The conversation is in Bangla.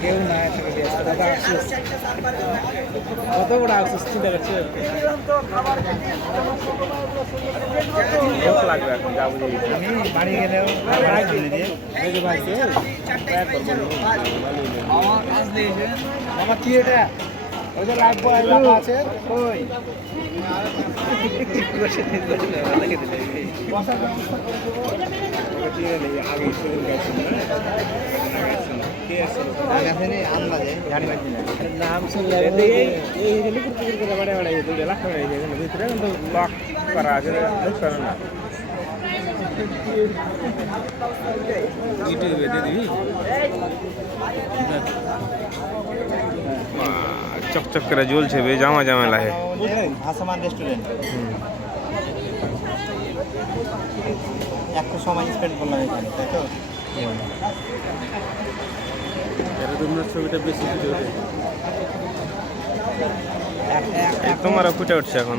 কেউ না থেকে দিয়েছে দাদা আফসোস কত বড় আফসোস চিন্তা করছে? ভোক লাগবে এখন যাব আমি বাড়ি গেলেও ভাড়া কিনে দিয়ে বেজে ভাইছে আমার কি এটা? ওই যে লাইফ বয় লেখা আছে। কই? বসার ব্যবস্থা আগে করে বাড়ে বাড়ে লক করা আছে বুঝতে পারে না ইউটিউবে দিয়ে দিবি চকচক করে জ্বলছে বে জামা জামা লাগে আসামান রেস্টুরেন্ট একটু সময় স্পেন্ড করলাম এখানে তাই তো ছবিটা বেশি এক- এক- তোমারও ফুটে উঠছে এখন।